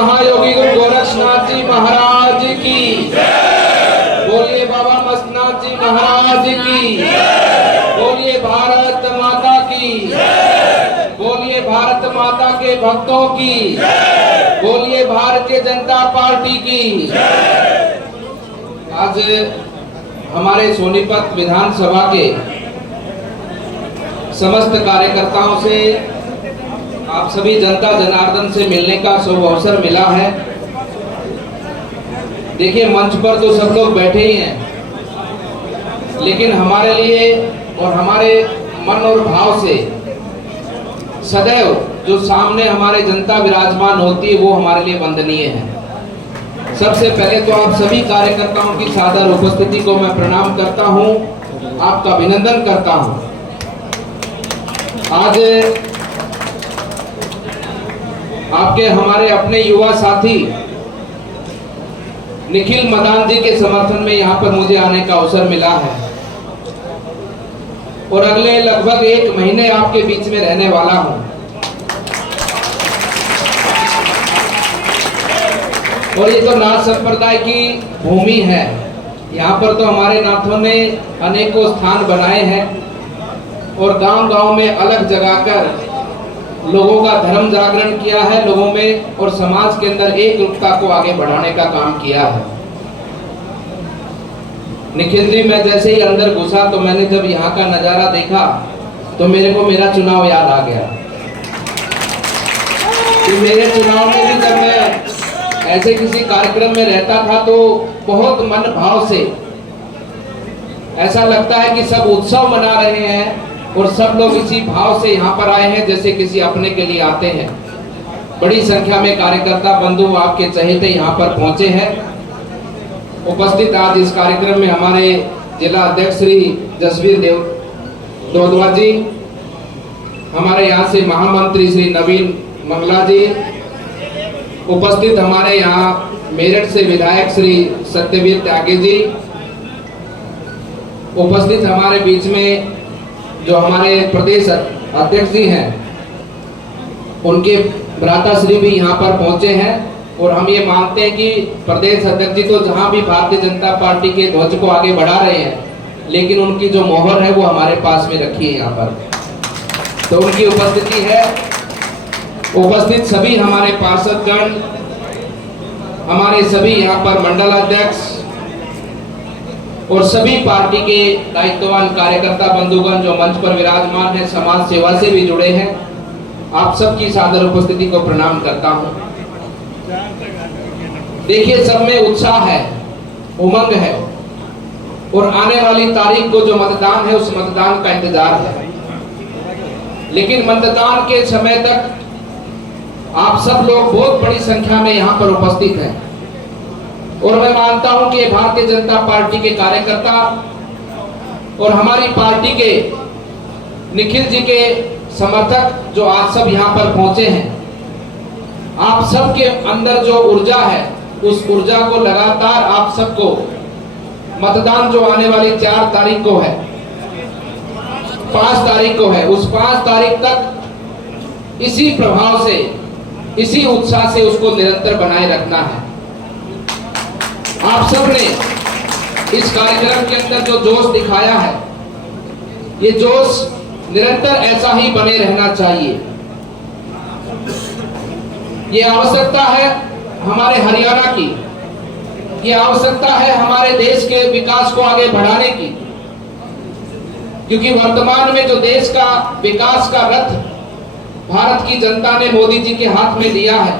महायोगी गुरु गोरक्षनाथ जी महाराज की, बोलिए बाबा मस्तनाथ जी महाराज की, बोलिए भारत माता की, बोलिए भारत माता के भक्तों की, बोलिए भारतीय जनता पार्टी की। आज हमारे सोनीपत विधानसभा के समस्त कार्यकर्ताओं से, आप सभी जनता जनार्दन से मिलने का शुभ अवसर मिला है। देखिए, मंच पर तो सब लोग बैठे ही हैं, लेकिन हमारे लिए और हमारे मन और भाव से सदैव जो सामने हमारे जनता विराजमान होती है वो हमारे लिए वंदनीय है। सबसे पहले तो आप सभी कार्यकर्ताओं की सादर उपस्थिति को मैं प्रणाम करता हूं, आपका अभिनंदन करता हूं। आज आपके हमारे अपने युवा साथी निखिल मदान जी के समर्थन में यहाँ पर मुझे आने का अवसर मिला है और अगले लगभग 1 महीने आपके बीच में रहने वाला हूं। और ये तो नाथ संप्रदाय की भूमि है। यहाँ पर तो हमारे नाथों ने अनेकों स्थान बनाए हैं और गांव-गांव में अलग जगाकर लोगों का धर्म जागरण किया है, लोगों में और समाज के अंदर एकरूपता को आगे बढ़ाने का काम किया है। निखिल जी, मैं जैसे ही अंदर घुसा तो मैंने जब यहाँ का नजारा देखा तो मेरे को मेरा चुनाव याद आ गया कि मेरे चुनाव में भी जब मैं ऐसे किसी कार्यक्रम में रहता था तो बहुत मन भाव से ऐसा लगता है कि सब उत्सव मना रहे हैं और सब लोग इसी भाव से यहाँ पर आए हैं जैसे किसी अपने के लिए आते हैं। बड़ी संख्या में कार्यकर्ता बंधु आपके चहेते यहाँ पर पहुंचे हैं। उपस्थित आज इस कार्यक्रम में हमारे जिला अध्यक्ष श्री जसवीर दोदवा जी, हमारे यहाँ से महामंत्री श्री नवीन मंगला जी, उपस्थित हमारे यहाँ मेरठ से विधायक श्री सत्यवीर त्यागी जी, उपस्थित हमारे बीच में जो हमारे प्रदेश अध्यक्ष जी हैं उनके भ्राताश्री भी यहाँ पर पहुंचे हैं। और हम ये मानते हैं कि प्रदेश अध्यक्ष जी तो जहाँ भी भारतीय जनता पार्टी के ध्वज को आगे बढ़ा रहे हैं, लेकिन उनकी जो मोहर है वो हमारे पास में रखी है यहाँ पर, तो उनकी उपस्थिति है। उपस्थित सभी हमारे पार्षदगण, हमारे सभी यहाँ पर मंडल अध्यक्ष और सभी पार्टी के दायित्ववान कार्यकर्ता बंधुगण जो मंच पर विराजमान हैं, समाज सेवा से भी जुड़े हैं, आप सबकी सादर उपस्थिति को प्रणाम करता हूं। देखिए, सब में उत्साह है, उमंग है और आने वाली तारीख को जो मतदान है उस मतदान का इंतजार है। लेकिन मतदान के समय तक आप सब लोग बहुत बड़ी संख्या में यहाँ पर उपस्थित हैं और मैं मानता हूं कि भारतीय जनता पार्टी के कार्यकर्ता और हमारी पार्टी के निखिल जी के समर्थक जो आज सब यहाँ पर पहुंचे हैं, आप सबके अंदर जो ऊर्जा है उस ऊर्जा को लगातार आप सबको मतदान जो आने वाली 4 तारीख को है, 5 तारीख को है, उस 5 तारीख तक इसी प्रभाव से, इसी उत्साह से उसको निरंतर बनाए रखना है। आप सबने इस कार्यक्रम के अंदर जो जोश दिखाया है, ये जोश निरंतर ऐसा ही बने रहना चाहिए। ये आवश्यकता है हमारे हरियाणा की, ये आवश्यकता है हमारे देश के विकास को आगे बढ़ाने की, क्योंकि वर्तमान में जो देश का विकास का रथ भारत की जनता ने मोदी जी के हाथ में दिया है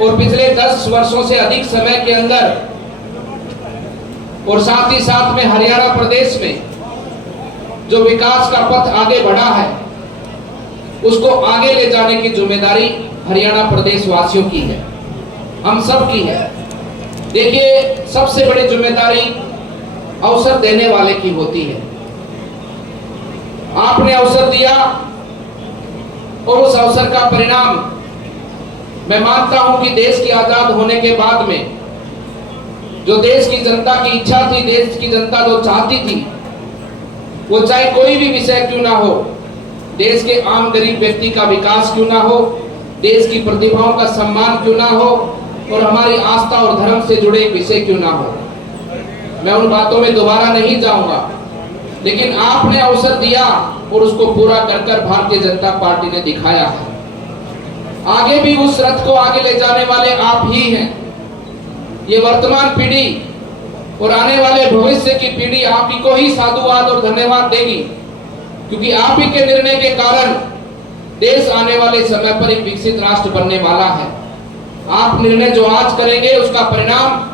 और पिछले 10 वर्षों से अधिक समय के अंदर और साथ ही साथ में हरियाणा प्रदेश में जो विकास का पथ आगे बढ़ा है उसको आगे ले जाने की जिम्मेदारी हरियाणा प्रदेश वासियों की है, हम सब की है। देखिए, सबसे बड़ी जिम्मेदारी अवसर देने वाले की होती है। आपने अवसर दिया और उस अवसर का परिणाम मैं मानता हूं कि देश की आजाद होने के बाद में जो देश की जनता की इच्छा थी, देश की जनता जो चाहती थी, वो चाहे कोई भी विषय क्यों ना हो, देश के आम गरीब व्यक्ति का विकास क्यों ना हो, देश की प्रतिभाओं का सम्मान क्यों ना हो और हमारी आस्था और धर्म से जुड़े एक विषय क्यों ना हो। मैं उन बातों में दोबारा नहीं जाऊंगा, लेकिन आपने अवसर दिया और उसको पूरा कर भारतीय जनता पार्टी ने दिखाया है। आगे भी उस रथ को आगे ले जाने वाले आप ही हैं। ये वर्तमान पीढ़ी और आने वाले भविष्य की पीढ़ी आप ही को ही साधुवाद और धन्यवाद देगी, क्योंकि आप ही के निर्णय के कारण देश आने वाले समय पर एक विकसित राष्ट्र बनने वाला है। आप निर्णय जो आज करेंगे उसका परिणाम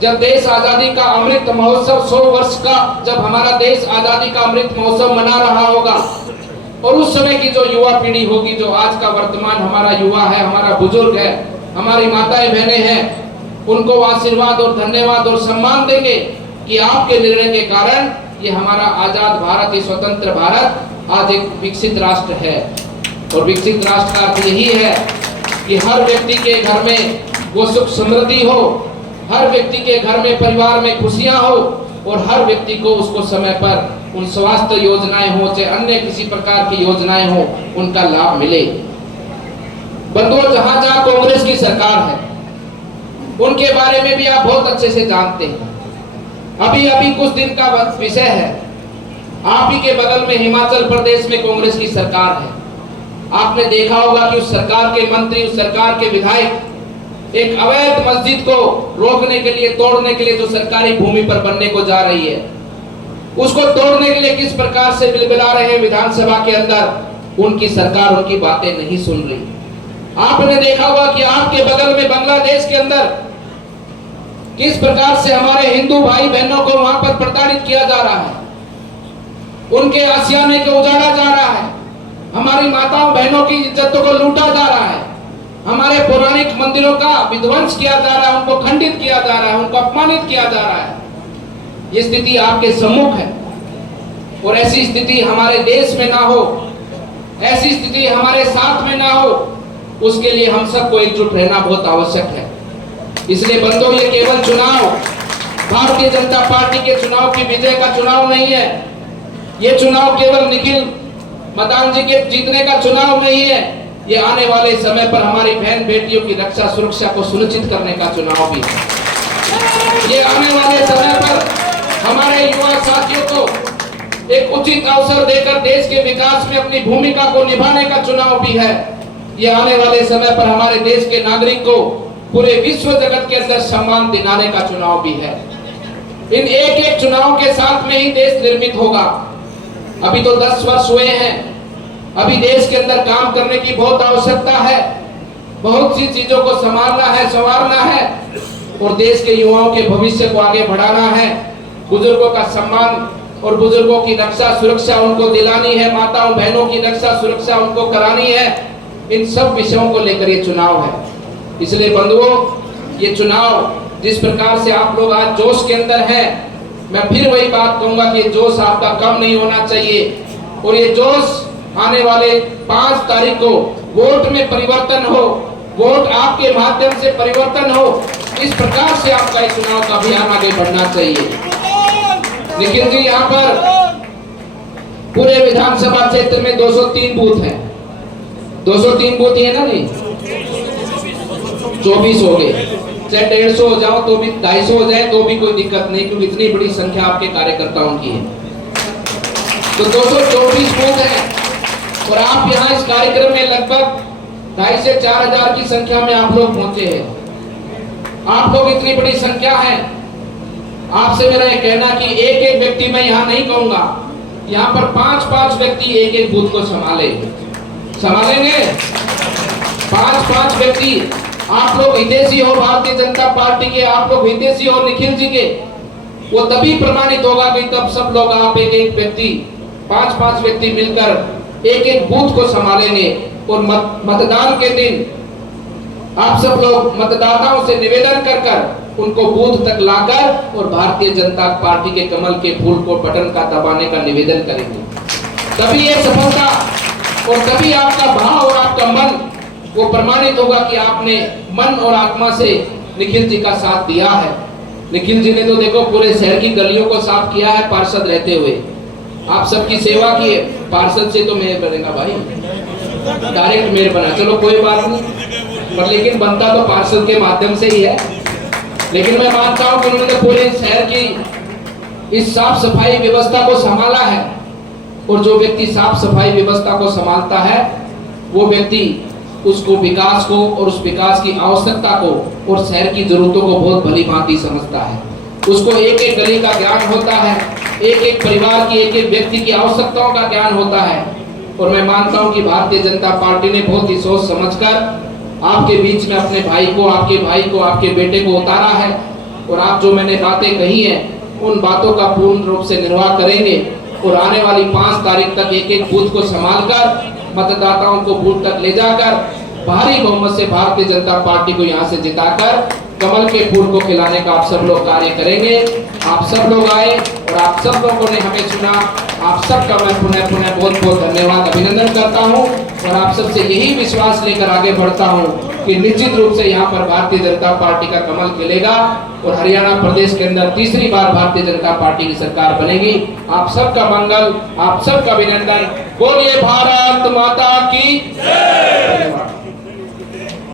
जब देश आजादी का अमृत महोत्सव 100 वर्ष का, जब हमारा देश आजादी का अमृत महोत्सव मना रहा होगा और उस समय की जो युवा पीढ़ी होगी, जो आज का वर्तमान हमारा युवा है, हमारा बुजुर्ग है, हमारी माताएं बहनें हैं, उनको आशीर्वाद और धन्यवाद और सम्मान देंगे कि आपके निर्णय के कारण ये हमारा आजाद भारत, ये स्वतंत्र भारत आज एक विकसित राष्ट्र है। और विकसित राष्ट्र का अर्थ यही है कि हर व्यक्ति के घर में वो सुख समृद्धि हो, हर व्यक्ति के घर में परिवार में खुशियां हो और हर व्यक्ति को उसको समय पर उन स्वास्थ्य योजनाएं हो चाहे अन्य किसी प्रकार की योजनाएं हो, उनका लाभ मिले। बंधुओं, जहां जहां कांग्रेस की सरकार है उनके बारे में भी आप बहुत अच्छे से जानते हैं। अभी कुछ दिन का विषय है, आप ही के बगल में हिमाचल प्रदेश में कांग्रेस की सरकार है। आपने देखा होगा कि उस सरकार के मंत्री, उस सरकार के विधायक एक अवैध मस्जिद को रोकने के लिए, तोड़ने के लिए जो सरकारी भूमि पर बनने को जा रही है, उसको तोड़ने के लिए किस प्रकार से बिलबिला रहे हैं विधानसभा के अंदर। उनकी सरकार उनकी बातें नहीं सुन रही। आपने देखा होगा कि आपके बगल में बांग्लादेश के अंदर किस प्रकार से हमारे हिंदू भाई बहनों को वहां पर प्रताड़ित किया जा रहा है, उनके आशियाने को उजाड़ा जा रहा है, हमारी माताओं बहनों की इज्जतों को लूटा जा रहा है, हमारे पौराणिक मंदिरों का विध्वंस किया जा रहा है, उनको खंडित किया जा रहा है, उनको अपमानित किया जा रहा है। ये स्थिति आपके सम्मुख है और ऐसी स्थिति हमारे देश में ना हो, ऐसी स्थिति हमारे साथ में ना हो, उसके लिए हम सबको एकजुट रहना बहुत आवश्यक है। इसलिए बंधुओं, ये केवल चुनाव भारतीय जनता पार्टी के चुनाव की विजय का चुनाव नहीं है। ये चुनाव केवल निखिल मदान जी के जीतने का चुनाव नहीं है। ये आने वाले समय पर हमारी बहन बेटियों की रक्षा सुरक्षा को सुनिश्चित करने का चुनाव भी है। ये आने वाले समय पर हमारे युवा साथियों को एक उचित अवसर देकर देश के विकास में अपनी भूमिका को निभाने का चुनाव भी है। ये आने वाले समय पर हमारे देश के नागरिक को पूरे विश्व जगत के अंदर सम्मान दिलाने का चुनाव भी है। इन एक एक चुनाव के साथ में ही देश निर्मित होगा। अभी तो 10 वर्ष हुए हैं, अभी देश के अंदर काम करने की बहुत आवश्यकता है, बहुत सी चीजों को संभालना है, संवारना है और देश के युवाओं के भविष्य को आगे बढ़ाना है। बुजुर्गों का सम्मान और बुजुर्गों की रक्षा सुरक्षा उनको दिलानी है, माताओं बहनों की रक्षा सुरक्षा उनको करानी है। इन सब विषयों को लेकर ये चुनाव है। इसलिए बंधुओं, ये चुनाव जिस प्रकार से आप लोग आज जोश के अंदर हैं, मैं फिर वही बात कहूंगा कि जोश आपका कम नहीं होना चाहिए और ये जोश आने वाले 5 तारीख को वोट में परिवर्तन हो, वोट आपके माध्यम से परिवर्तन हो, इस प्रकार से आपका इस चुनाव का अभियान आगे बढ़ना चाहिए। निखिल जी, यहाँ पर पूरे विधानसभा क्षेत्र में 203 बूथ हैं। 203 बूथ है ना, नहीं 24 हो गए, चाहे 150 हो जाओ तो भी 250 हो जाए तो भी कोई दिक्कत नहीं, क्योंकि इतनी बड़ी संख्या आपके कार्यकर्ताओं की है। तो 224 बूथ है और आप यहाँ इस कार्यक्रम में लगभग 2,500 से 4,000 की संख्या में आप लोग पहुंचे हैं। आप लोग इतनी बड़ी संख्या है, आपसे मेरा ये कहना कि एक एक व्यक्ति मैं यहाँ नहीं कहूंगा, यहाँ पर 5-5 व्यक्ति एक एक बूथ को संभालेंगे। 5-5 व्यक्ति, आप लोग हितैषी हो भारतीय जनता पार्टी के, आप लोग हितैषी हो निखिल जी के, वो तभी प्रमाणित होगा कि तब सब लोग आप एक एक व्यक्ति 5-5 व्यक्ति मिलकर एक एक बूथ को संभालेंगे और मतदान के दिन आप सब लोग मतदाताओं से निवेदन कर उनको बूथ तक लाकर और भारतीय जनता पार्टी के कमल के फूल को बटन का दबाने का निवेदन करेंगे। तभी ये सफलता और तभी आपका भाव और आपका मन वो प्रमाणित होगा कि आपने मन और आत्मा से निखिल जी का साथ दिया है। निखिल जी ने तो देखो पूरे शहर की गलियों को साफ किया है पार्षद रहते हुए, आप सबकी सेवा की है। पार्षद से तो मैं बनेगा भाई, डायरेक्ट मेयर बना, चलो कोई बात नहीं, पर लेकिन बनता तो पार्षद के माध्यम से ही है। लेकिन मैं मानता हूं कि उन्होंने पूरे शहर की इस साफ सफाई व्यवस्था को संभाला है, और जो व्यक्ति साफ सफाई व्यवस्था को संभालता है वो व्यक्ति उसको विकास को और उस विकास की आवश्यकता को और शहर की जरूरतों को बहुत भली भांति समझता है। उसको एक एक गली का ज्ञान होता है, एक एक परिवार की, एक एक व्यक्ति की आवश्यकताओं का ज्ञान होता है। और मैं मानता हूं कि भारतीय जनता पार्टी ने बहुत ही सोच समझकर आपके बीच में अपने भाई को, आपके भाई को, आपके बेटे को उतारा है, और आप जो मैंने बातें कही हैं उन बातों का पूर्ण रूप से निर्वाह करेंगे, और आने वाली 5 तारीख तक एक एक बूथ को संभालकर मतदाताओं को बूथ तक ले जाकर भारी बहुमत से भारतीय जनता पार्टी को यहां से जिताकर कमल के फूल को खिलाने का आप सब लोग कार्य करेंगे। आप सब लोग आए और आप सब लोगों ने हमें सुना, आप सबका मैं पुनः पुनः बहुत बहुत धन्यवाद, अभिनंदन करता हूं, और आप सबसे यही विश्वास लेकर आगे बढ़ता हूं कि निश्चित रूप से यहाँ पर भारतीय जनता पार्टी का कमल खिलेगा और हरियाणा प्रदेश के अंदर तीसरी बार भारतीय जनता पार्टी की सरकार बनेगी। आप सबका मंगल, आप सबका अभिनंदन। बोलिए भारत माता की जय।